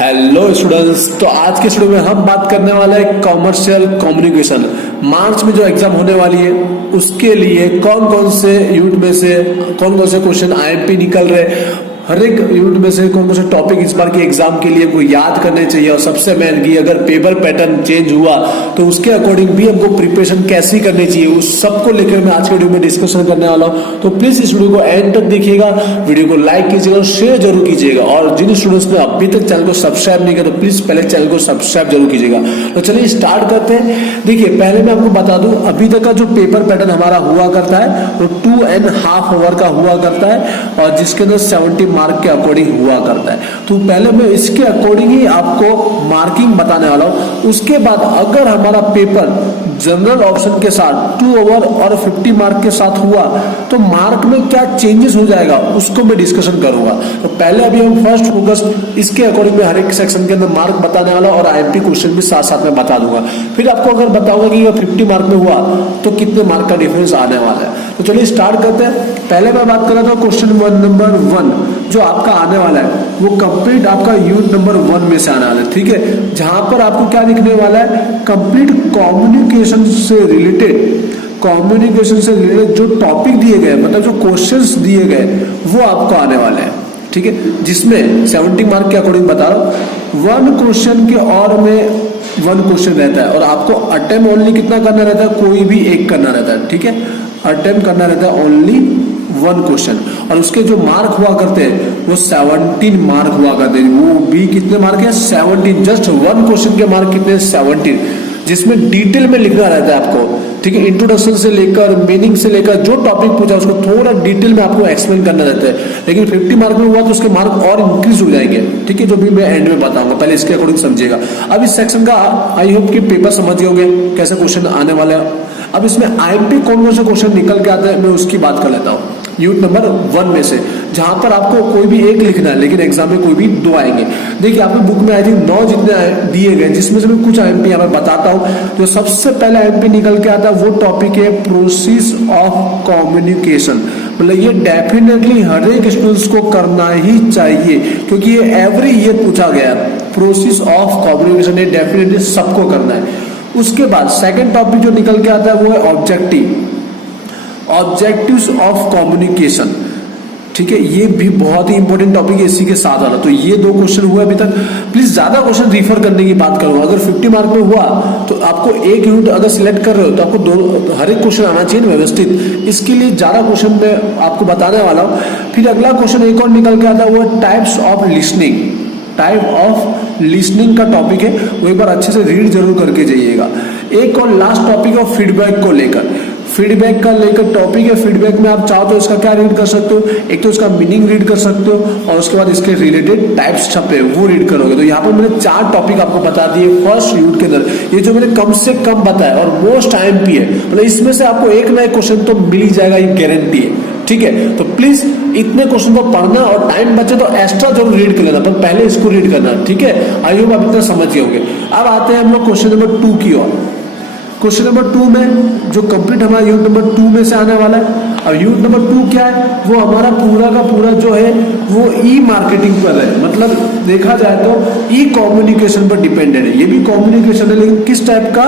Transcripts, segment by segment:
Hello students, तो आज के वीडियो में हम बात करने वाले हैं कॉमर्शियल कम्युनिकेशन। मार्च में जो एग्जाम होने वाली है उसके लिए कौन कौन से यूनिट में से कौन कौन से क्वेश्चन आईएमपी निकल रहे, हर एक यूनिट में से कौन कौन से टॉपिक इस बार के एग्जाम के लिए को याद करने चाहिए, और सबसे मेन की अगर पेपर पैटर्न चेंज हुआ तो उसके अकॉर्डिंग भी हमको प्रिपरेशन कैसी करनी चाहिए, उस सबको लेकर मैं आज के वीडियो में डिस्कशन करने वाला हूं। तो प्लीज इस वीडियो को एंड तक देखिएगा, वीडियो को लाइक कीजिएगा और शेयर जरूर कीजिएगा। और जिन स्टूडेंट्स ने अभी तक चैनल को सब्सक्राइब नहीं किया तो प्लीज पहले चैनल को सब्सक्राइब जरूर कीजिएगा। तो चलिए स्टार्ट करते हैं। देखिए, पहले मैं आपको बता दूं, अभी तक का जो पेपर पैटर्न हमारा हुआ करता है वो 2.5 आवर का हुआ करता है, और जिसके अंदर 70 मार्क के अकॉर्डिंग हुआ करता है। तो पहले मैं इसके अकॉर्डिंग ही आपको मार्किंग बताने वाला हूं। उसके बाद अगर हमारा पेपर जनरल ऑप्शन के साथ 2 आवर और 50 मार्क के साथ हुआ तो मार्क में क्या चेंजेस हो जाएगा उसको मैं डिस्कशन करूंगा। तो पहले अभी हम फर्स्ट फोकस इसके अकॉर्डिंग में हर एक सेक्शन के अंदर मार्क बताने वाला और आईएमपी क्वेश्चन भी साथ साथ में बता दूंगा। फिर आपको अगर बताऊंगा कि ये 50 मार्क में हुआ तो कितने मार्क का डिफरेंस आने वाला है। तो चलिए स्टार्ट करते हैं। पहले मैं बात कर रहा था क्वेश्चन नंबर 1 जो आपका आने वाला है वो कंप्लीट आपका यूनिट नंबर 1 में से आने वाला है, ठीक है। जहां पर आपको क्या लिखने वाला है, कंप्लीट कम्युनिकेशन से रिलेटेड जो टॉपिक दिए गए, मतलब जो क्वेश्चंस दिए गए वो आपको आने वाले हैं, ठीक है। जिसमें 70 मार्क के अकॉर्डिंग बता रहा हूं, 1 क्वेश्चन के और में 1 क्वेश्चन रहता है, और आपको अटेम्प्ट ओनली कितना करना रहता है, कोई भी एक करना रहता है, ठीक है। अटेम्प्ट करना रहता है ओनली 1 क्वेश्चन, और उसके जो मार्क हुआ करते हैं वो 17 मार्क हुआ करते हैं। वो भी कितने मार्क है, 17। जस्ट 1 क्वेश्चन के मार्क कितने, 17, जिसमें डिटेल में लिखना रहता है आपको, ठीक है। इंट्रोडक्शन से लेकर मीनिंग से लेकर जो टॉपिक पूछा उसको थोड़ा डिटेल में आपको एक्सप्लेन करना रहता है। लेकिन 50 मार्क में हुआ तो उसके मार्क और इंक्रीज हो जाएंगे, ठीक है, जो भी मैं एंड में बताऊंगा। पहले इसके अकॉर्डिंग समझिएगा। अब इस सेक्शन का आई होप कि पेपर समझ गए होंगे कैसे क्वेश्चन आने वाले हैं। अब इसमें आईएमपी कौन कौन से क्वेश्चन निकल के आते हैं मैं उसकी बात कर लेता हूँ। यूनिट नंबर 1 में से जहां पर आपको कोई भी एक लिखना है, लेकिन एग्जाम में कोई भी 2 आएंगे। देखिए, आपको बुक में आई थिंक 9 जितने दिए गए, जिसमें से मैं कुछ आईएमपी यहाँ पर बताता हूँ। जो सबसे पहले आईएमपी निकल के आता है वो टॉपिक है प्रोसेस ऑफ कम्युनिकेशन। मतलब ये डेफिनेटली हर एक स्टूडेंट्स को करना ही चाहिए, क्योंकि ये एवरी ईयर पूछा गया। प्रोसेस ऑफ कम्युनिकेशन ये डेफिनेटली सबको करना है। उसके बाद सेकेंड टॉपिक जो निकल के आता है वो है ऑब्जेक्टिव्स ऑफ कम्युनिकेशन, ठीक है। ये भी बहुत ही इंपॉर्टेंट टॉपिक है इसी के साथ वाला। तो ये 2 क्वेश्चन हुए अभी तक। प्लीज ज्यादा क्वेश्चन रिफर करने की बात करूंगा। अगर 50 मार्क में हुआ तो आपको एक यूनिट अगर सिलेक्ट कर रहे हो तो आपको हर एक क्वेश्चन आना चाहिए व्यवस्थित। इसके लिए ज्यादा क्वेश्चन मैं आपको बताने वाला हूँ। फिर अगला क्वेश्चन एक और निकल के आता है वो टाइप्स ऑफ लिसनिंग का टॉपिक है, वो एक बार अच्छे से रीड जरूर करके जाइएगा। एक और लास्ट टॉपिक है फीडबैक को लेकर। फीडबैक का लेकर टॉपिक है। फीडबैक में आप चाहो तो इसका क्या रीड कर सकते हो, एक तो इसका मीनिंग रीड कर सकते हो और उसके बाद इसके रिलेटेड टाइप्स छपे वो रीड करोगे। तो यहाँ पर मैंने 4 टॉपिक आपको बता दिए फर्स्ट यूनिट के अंदर। ये जो मैंने कम से कम बताया और मोस्ट आईएमपी है, मतलब इसमें से आपको एक ना एक क्वेश्चन तो मिल ही जाएगा, ये गारंटी है, ठीक है। तो प्लीज इतने क्वेश्चन को पढ़ना, और टाइम बचे तो एक्स्ट्रा जरूर रीड कर लेना, पर पहले इसको रीड करना, ठीक है। आई होप आप इतना समझ गए होंगे। अब आते हैं हम लोग क्वेश्चन नंबर 2 की ओर। क्वेश्चन नंबर 2 में जो कंप्लीट हमारा यूनिट नंबर 2 में से आने वाला है। अब यूनिट नंबर 2 क्या है, वो हमारा पूरा का पूरा जो है वो ई मार्केटिंग पर है। मतलब देखा जाए तो ई कम्युनिकेशन पर डिपेंडेंट है। ये भी कम्युनिकेशन है, लेकिन किस टाइप का,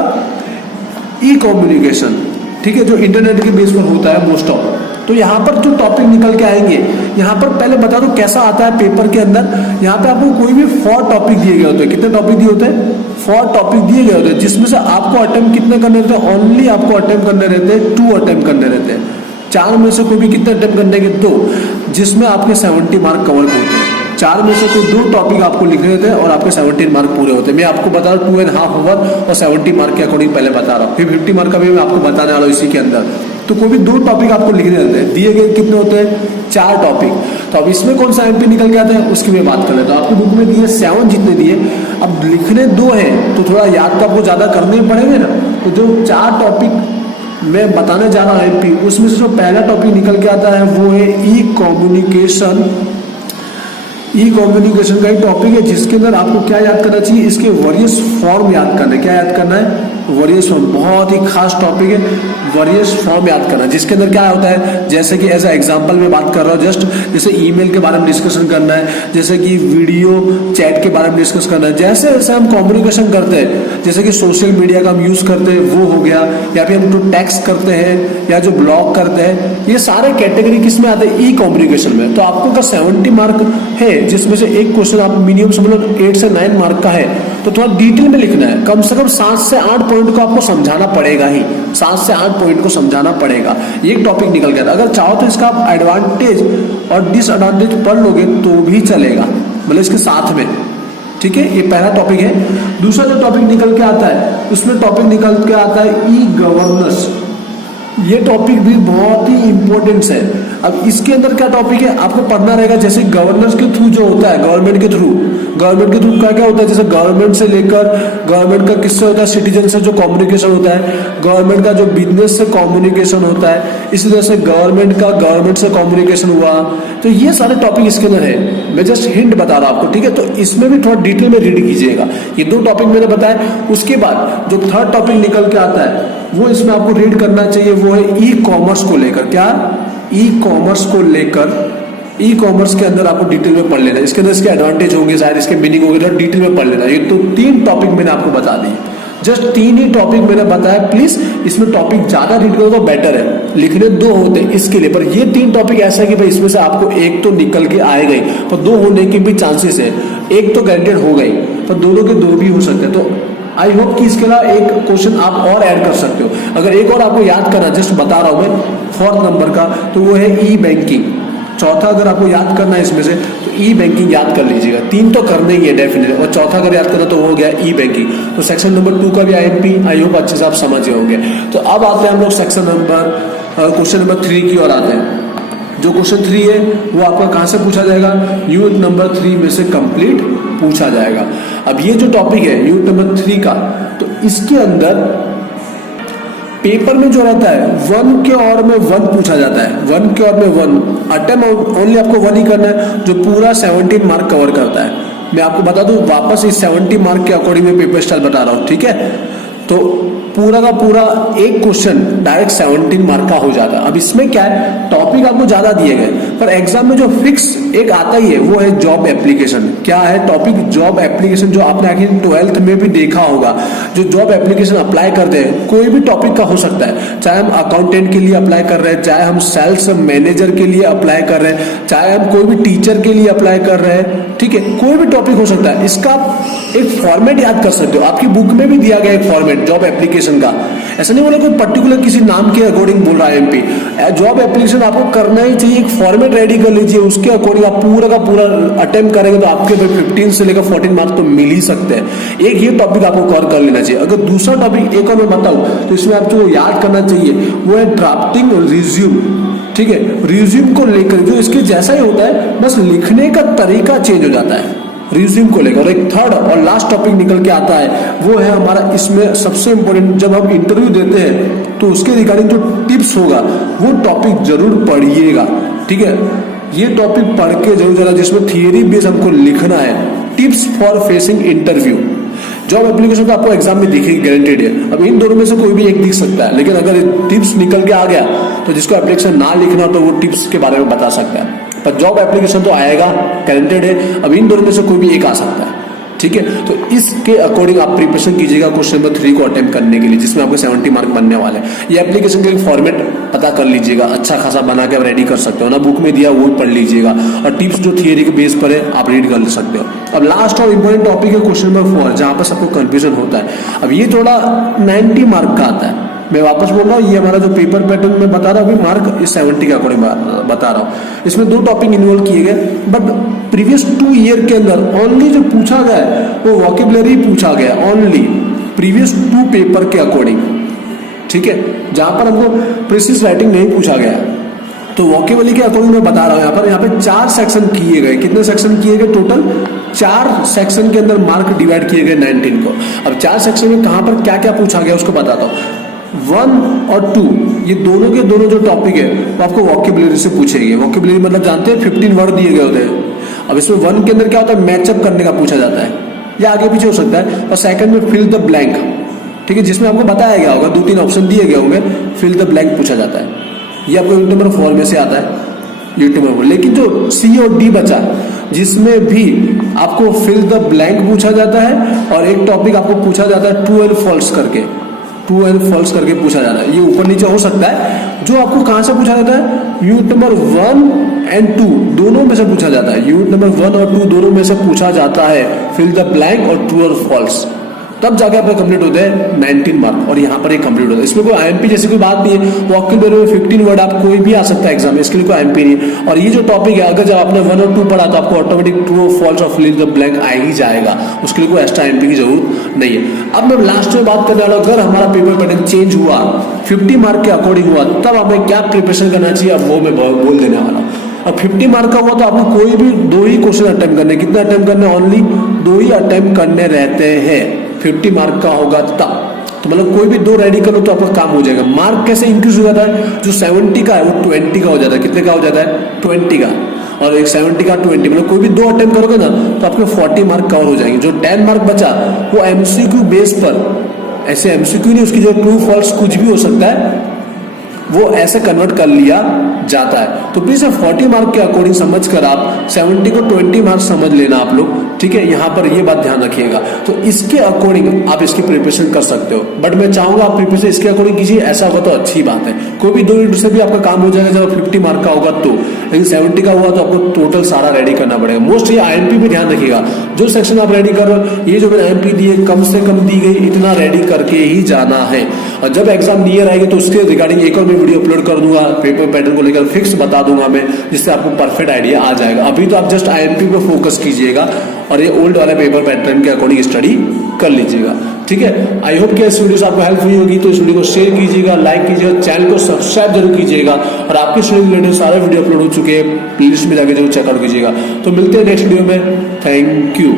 ई कम्युनिकेशन, ठीक है, जो इंटरनेट के बेस पर होता है मोस्ट ऑफ। तो यहाँ पर जो टॉपिक निकल के आएंगे, यहाँ पर पहले बता दो कैसा आता है पेपर के अंदर। यहाँ पे आपको कोई भी 4 टॉपिक दिए गए होते हैं। कितने टॉपिक दिए होते हैं, 4 टॉपिक दिए गए होते हैं, जिसमें से आपको अटेम्प्ट कितने करने रहते हैं, ओनली आपको अटेम्प्ट करने रहते हैं 2 अटेम्प्ट करने रहते हैं। 4 में से कोई भी कितने अटेम्प्ट करने के 2, जिसमें आपके 70 मार्क कवर होते हैं। 4 में से कोई 2 टॉपिक आपको लिखने रहते हैं और आपके 17 मार्क पूरे होते हैं। मैं आपको बता रहा हूँ 2.5 आवर और 70 मार्क के अकॉर्डिंग पहले बता रहा हूँ। फिर 50 मार्क का भी मैं आपको बताने वाला हूँ इसी के अंदर। तो कोई भी 2 टॉपिक आपको लिखने रहते हैं। दिए गए कितने होते हैं, 4 टॉपिक। तो अब इसमें कौन सा एमपी निकल के आता है उसकी मैं बात कर लेता हूँ। आपकी बुक में दिए 7 जितने दिए, अब लिखने 2 हैं तो थोड़ा याद तो आपको ज्यादा करने पड़ेंगे ना। तो जो 4 टॉपिक मैं बताने जा रहा हूँ एमपी, उसमें से जो पहला टॉपिक निकल के आता है वो है ई कम्युनिकेशन। ई कम्युनिकेशन का एक टॉपिक है जिसके अंदर आपको क्या याद करना चाहिए, इसके वेरियस फॉर्म याद करना है। क्या याद करना है, वेरियस फॉर्म बहुत ही खास टॉपिक है, वेरियस फॉर्म याद करना, जिसके अंदर क्या होता है, जैसे कि एज ए एग्जांपल में बात कर रहा हूँ जस्ट, जैसे ईमेल के बारे में डिस्कशन करना है, जैसे कि वीडियो चैट के बारे में डिस्कस करना है, जैसे जैसे हम कम्युनिकेशन करते हैं, जैसे कि सोशल मीडिया का हम यूज करते हैं वो हो गया, या फिर हम जो टेक्स्ट करते हैं या जो ब्लॉग करते हैं, ये सारे कैटेगरी किस में आते हैं, ई कम्युनिकेशन में। तो आपको का 70 मार्क है, जिसमें से एक क्वेश्चन आप मिनिमम समझ लो 8 से 9 मार्क का है, तो थोड़ा डिटेल में लिखना है, कम से कम 7 से 8 पॉइंट को आपको समझाना पड़ेगा ही, 7 से 8 पॉइंट को समझाना पड़ेगा। ये टॉपिक निकल गया। अगर चाहो तो इसका आप एडवांटेज और डिसएडवांटेज पढ़ लोगे तो भी चलेगा, मतलब इसके साथ में, ठीक है। ये पहला टॉपिक है। दूसरा जो टॉपिक निकल के आता है, उसमें टॉपिक निकल के आता है ई गवर्नेंस। ये टॉपिक भी बहुत ही इंपॉर्टेंट है। अब इसके अंदर क्या टॉपिक है, आपको पढ़ना रहेगा, जैसे गवर्नेंस के थ्रू जो होता है, गवर्नमेंट के थ्रू क्या क्या होता है, जैसे गवर्नमेंट से लेकर, गवर्नमेंट का किससे होता है, सिटीजन से जो कम्युनिकेशन होता है, गवर्नमेंट का जो बिजनेस से कम्युनिकेशन होता है, इसी तरह से गवर्नमेंट से कम्युनिकेशन हुआ। तो ये सारे टॉपिक इसके अंदर है, मैं जस्ट हिंट बता रहा हूं आपको, ठीक है। तो इसमें भी थोड़ा डिटेल में रीड कीजिएगा। ये 2 टॉपिक मैंने बताया। उसके बाद जो थर्ड टॉपिक निकल के आता है, वो इसमें आपको रीड करना चाहिए, वो है ई कॉमर्स को लेकर। क्या, ई कॉमर्स को लेकर, ई कॉमर्स के अंदर आपको डिटेल में पढ़ लेना है। इसके अंदर इसके एडवांटेज होंगे, शायद इसके मीनिंग होंगे, तो डिटेल में पढ़ लेना। ये तो 3 टॉपिक मैंने आपको बता दी, जस्ट 3 ही टॉपिक मैंने बताया। प्लीज इसमें टॉपिक ज्यादा रीड करो तो बेटर है, लिखने 2 होते हैं इसके लिए, पर ये 3 टॉपिक ऐसा है कि भाई इसमें से आपको एक तो निकल के आएगा ही, पर 2 होने के भी चांसेस है। एक तो गारंटेड हो गई, पर दोनों के 2 भी हो सकते हैं। तो आई होप कि इसके अलावा एक क्वेश्चन आप और ऐड कर सकते हो। अगर एक और आपको याद करना, जस्ट बता रहा हूं मैं, 4th नंबर का, तो वो है ई बैंकिंग। चौथा अगर आपको याद करना है इसमें से, तो ई बैंकिंग याद कर लीजिएगा। 3 तो करने ही है डेफिनेटली, और चौथा अगर याद करना तो वो हो गया ई बैंकिंग। तो सेक्शन नंबर 2 का भी IMP आई होप अच्छे से आप समझ होंगे। तो अब आते हैं हम लोग सेक्शन नंबर क्वेश्चन नंबर 3 की ओर आते हैं। जो क्वेश्चन 3 है वो आपका कहां से पूछा जाएगा, यूनिट नंबर 3 में से कंप्लीट पूछा जाएगा। अब ये जो टॉपिक है यूनिट नंबर 3 का, तो इसके अंदर पेपर में जो रहता है 1 के और में 1 पूछा जाता है, 1 के और में 1, अटेम्प्ट ओनली आपको 1 ही करना है, जो पूरा 17 मार्क कवर करता है। मैं आपको बता दूं वापस इस 70 मार्क के अकॉर्डिंग में पेपर स्टाइल बता रहा हूं, ठीक है। तो पूरा का पूरा एक क्वेश्चन डायरेक्ट 17 मार्क का हो जाता है। अब इसमें क्या है, टॉपिक आपको ज्यादा दिए गए, पर एग्जाम में जो फिक्स एक आता ही है वो है जॉब एप्लीकेशन। क्या है टॉपिक, जॉब एप्लीकेशन, जो आपने आखिर 12th में भी देखा होगा। जो जॉब एप्लीकेशन अप्लाई करते हैं, कोई भी टॉपिक का हो सकता है, चाहे हम अकाउंटेंट के लिए अप्लाई कर रहे हैं, चाहे हम सेल्स मैनेजर के लिए अप्लाई कर रहे हैं, चाहे हम कोई भी टीचर के लिए अप्लाई कर रहे हैं, ठीक है, कोई भी टॉपिक हो सकता है। इसका एक फॉर्मेट याद कर सकते हो, आपकी बुक में भी दिया गया एक फॉर्मेट जॉब एप्लीकेशन का। ऐसा नहीं बोला कोई पर्टिकुलर किसी नाम के अकॉर्डिंग बोल रहा है MP। जॉब एप्लीकेशन आपको करना ही चाहिए, एक फॉर्मेट रेडी कर लीजिए, उसके अकॉर्डिंग आप पूरा का पूरा अटेम्प्ट करेंगे तो आपके 15 से लेकर 14 मार्क्स तो मिल ही सकते हैं। एक ये टॉपिक आपको कवर कर लेना चाहिए। अगर दूसरा टॉपिक एक और मैं बताऊं तो इसमें आपको याद करना चाहिए वो है ड्राफ्टिंग रिज्यूम, ठीक है। रिज्यूम को लेकर जो इसके जैसा ही होता है, बस लिखने का तरीका चेंज हो जाता है रिज्यूम को लेकर। और एक थर्ड और लास्ट टॉपिक निकल के आता है, वो है हमारा इसमें सबसे इंपॉर्टेंट, जब हम इंटरव्यू देते हैं तो उसके रिगार्डिंग जो टिप्स होगा वो टॉपिक जरूर पढ़िएगा, ठीक है। ये टॉपिक पढ़ के जरूर जरा, जिसमें थियरी बेस हमको लिखना है, tips for facing interview. Job application तो आपको एग्जाम में दिखेगी, गारंटेड है। अब इन दोनों में से कोई भी एक दिख सकता है, लेकिन अगर टिप्स निकल के आ गया तो जिसको एप्लीकेशन ना लिखना तो वो टिप्स के बारे में बता सकता है, पर जॉब एप्लीकेशन तो आएगा, गारंटेड है। अब इन दोनों में से कोई भी एक आ सकता है, ठीक है। तो इसके अकॉर्डिंग आप प्रिपरेशन कीजिएगा क्वेश्चन नंबर 3 को अटेम्प्ट करने के लिए, जिसमें आपको 70 मार्क बनने वाले हैं। ये एप्लीकेशन का एक फॉर्मेट पता कर लीजिएगा, अच्छा खासा बना के आप रेडी कर सकते हो ना, बुक में दिया वो पढ़ लीजिएगा, और टिप्स जो थियरी के बेस पर है आप रीड कर सकते हो। अब लास्ट और इंपॉर्टेंट टॉपिक है क्वेश्चन नंबर 4, जहां पर सबको कंफ्यूजन होता है। अब ये थोड़ा 90 मार्क का आता है। मैं वापस बोल रहा हूँ, ये हमारा जो पेपर पैटर्न में बता रहा हूँ अभी, मार्क इस 70 के अकॉर्डिंग बता रहा हूँ। इसमें 2 टॉपिक इन्वॉल्व किए गए, बट प्रीवियस 2 ईयर के अंदर ओनली जो पूछा गया है वो वोकेबुलरी पूछा गया, ओनली प्रीवियस 2 पेपर के अकॉर्डिंग, ठीक है, जहां पर हमको प्रिसिस राइटिंग नहीं पूछा गया। तो वोकेबुलरी के अकॉर्डिंग मैं बता रहा हूँ। यहाँ पे 4 सेक्शन किए गए। कितने सेक्शन किए गए टोटल? 4 सेक्शन के अंदर मार्क डिवाइड किए गए 19 को। अब 4 सेक्शन में कहां पर क्या क्या पूछा गया उसको बताता हूँ। 1 और 2 ये दोनों के दोनों जो टॉपिक है वो आपको वोकेबुलरी से पूछेंगे। वोकेबुलरी मतलब जानते हैं 15 वर्ड दिए गए होते हैं। अब इसमें 1 के अंदर क्या होता है, मैचअप करने का पूछा जाता है, या आगे पीछे हो सकता है। और सेकंड में फिल द ब्लैंक, ठीक है, जिसमें आपको बताया गया होगा, 2-3 ऑप्शन दिए गए होंगे, फिल द ब्लैंक पूछा जाता है। ये आपको यूनिट नंबर 4 में से आता है, यूनिट नंबर 4। लेकिन जो सी और डी बचा, जिसमें भी आपको फिल द ब्लैंक पूछा जाता है और एक टॉपिक आपको पूछा जाता है ट्रू एंड फॉल्स करके, ट्रू एंड फॉल्स करके पूछा जाता है। ये ऊपर नीचे हो सकता है। जो आपको कहां से पूछा जाता है, यूनिट नंबर 1 एंड 2 दोनों में से पूछा जाता है। यूनिट नंबर 1 और 2 दोनों में से पूछा जाता है फिल द ब्लैंक और ट्रू और फॉल्स। तब जाके आपका कंप्लीट होता है 19 मार्क, और यहाँ पर एक कंप्लीट होता है। इसमें कोई आईएमपी जैसी कोई बात नहीं है। वोकैबुलरी में 15 वर्ड आप कोई भी आ सकता है एग्जाम में, इसके लिए कोई आईएमपी नहीं है। और ये जो टॉपिक है, अगर जब आपने 1 और 2 पढ़ा तो आपको ऑटोमेटिक ट्रू और फॉल्स और फिल द ब्लैंक आ ही जाएगा, उसके लिए कोई एक्स्ट्रा आईएमपी की जरूरत नहीं है। अब मैं लास्ट में बात करने वाला हूं, अगर हमारा पेपर पैटर्न चेंज हुआ, 50 मार्क के अकॉर्डिंग हुआ, तब हमें क्या प्रिपरेशन करना चाहिए, अब वो मैं बोल देने वाला हूँ। अब 50 मार्क का हुआ तो आपको कोई भी 2 ही क्वेश्चन अटेम्प्ट करने, कितने अटेम्प्ट करने, ओनली 2 ही अटेम्प्ट करने रहते हैं। 50 मार्क का होगा तब, तो मतलब कोई भी 2 रेडी कर लो तो आपका काम हो जाएगा। मार्क कैसे इंक्रीज हो जाता है, जो 70 का है वो 20 का हो जाता है। कितने का हो जाता है, 20 का, और एक 70 का 20, मतलब कोई भी 2 अटेम्प्ट करोगे ना तो आपके 40 मार्क कवर हो जाएंगे। जो 10 मार्क बचा वो एमसीक्यू बेस पर, ऐसे एमसीक्यू नहीं, उसकी जो ट्रू फॉल्स कुछ भी हो सकता है, वो ऐसे कन्वर्ट कर लिया जाता है। तो प्लीज 40 मार्क के अकॉर्डिंग समझ कर आप 70 को 20 मार्क समझ लेना आप लोग, ठीक है। यहाँ पर ये बात ध्यान रखिएगा। तो इसके अकॉर्डिंग आप इसकी प्रिपरेशन कर सकते हो, बट मैं चाहूंगा आप प्रिपरेशन इसके अकॉर्डिंग कीजिए। ऐसा होगा तो अच्छी बात है। कोई भी 2 यूनिट से भी आपका काम हो जाएगा जब 50 मार्क का होगा तो, लेकिन 70 का हुआ तो आपको टोटल सारा रेडी करना पड़ेगा। मोस्ट ये आईएमपी भी ध्यान रखिएगा, जो सेक्शन आप रेडी कर रहे हो, ये जो मैंने आईएमपी दी है कम से कम दी गई, इतना रेडी करके ही जाना है। और जब एग्जाम नियर आएगी तो उसके रिगार्डिंग एक और मैं वीडियो अपलोड कर दूंगा, पेपर पैटर्न को लेकर फिक्स बता दूंगा मैं, जिससे आपको परफेक्ट आइडिया आ जाएगा। अभी तो आप जस्ट आईएमपी पे फोकस कीजिएगा और ये ओल्ड वाले पेपर पैटर्न के अकॉर्डिंग स्टडी कर लीजिएगा, ठीक है। आई होप कि इस वीडियो से आपको हेल्प हुई होगी। तो इस वीडियो को शेयर कीजिएगा, लाइक कीजिएगा, चैनल को सब्सक्राइब जरूर कीजिएगा, और आपके स्टडी रिलेटेड सारे वीडियो अपलोड हो चुके हैं, प्लेलिस्ट में जाकर जरूर चेकआउट कीजिएगा। तो मिलते हैं नेक्स्ट वीडियो में। Thank you.